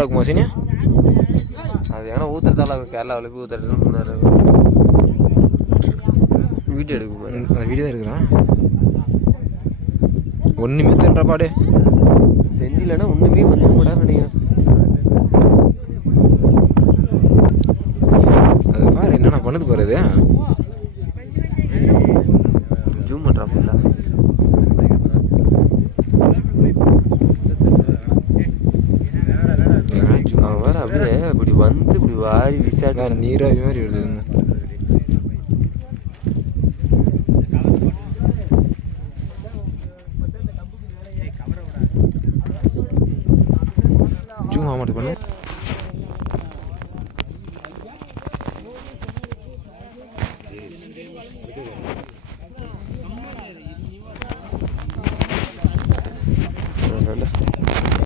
சூப்பராக இருக்குமா சீனி? அது ஏன்னா ஊற்றுறதால கேரளாவில் போய் ஊற்றுறது வீடியோ எடுக்கும். அந்த வீடியோ தான் எடுக்கிறான். ஒன்றுமே தெரியல பாடு. செந்திலன்னா ஒன்றுமே வந்து கூடாதுன்னு நினைக்கிறேன். அது பாரு என்னென்ன பண்ணுது பாரு. அது ஜூம் பண்ணுறா ஃபுல்லாக. அவன் வேறு அப்படியே இப்படி வந்து இப்படி வாரி விசாரி நீராவி மாதிரி வருது. ஜூம் ஆக மாட்டேன் பண்ணு. வேண்டாம்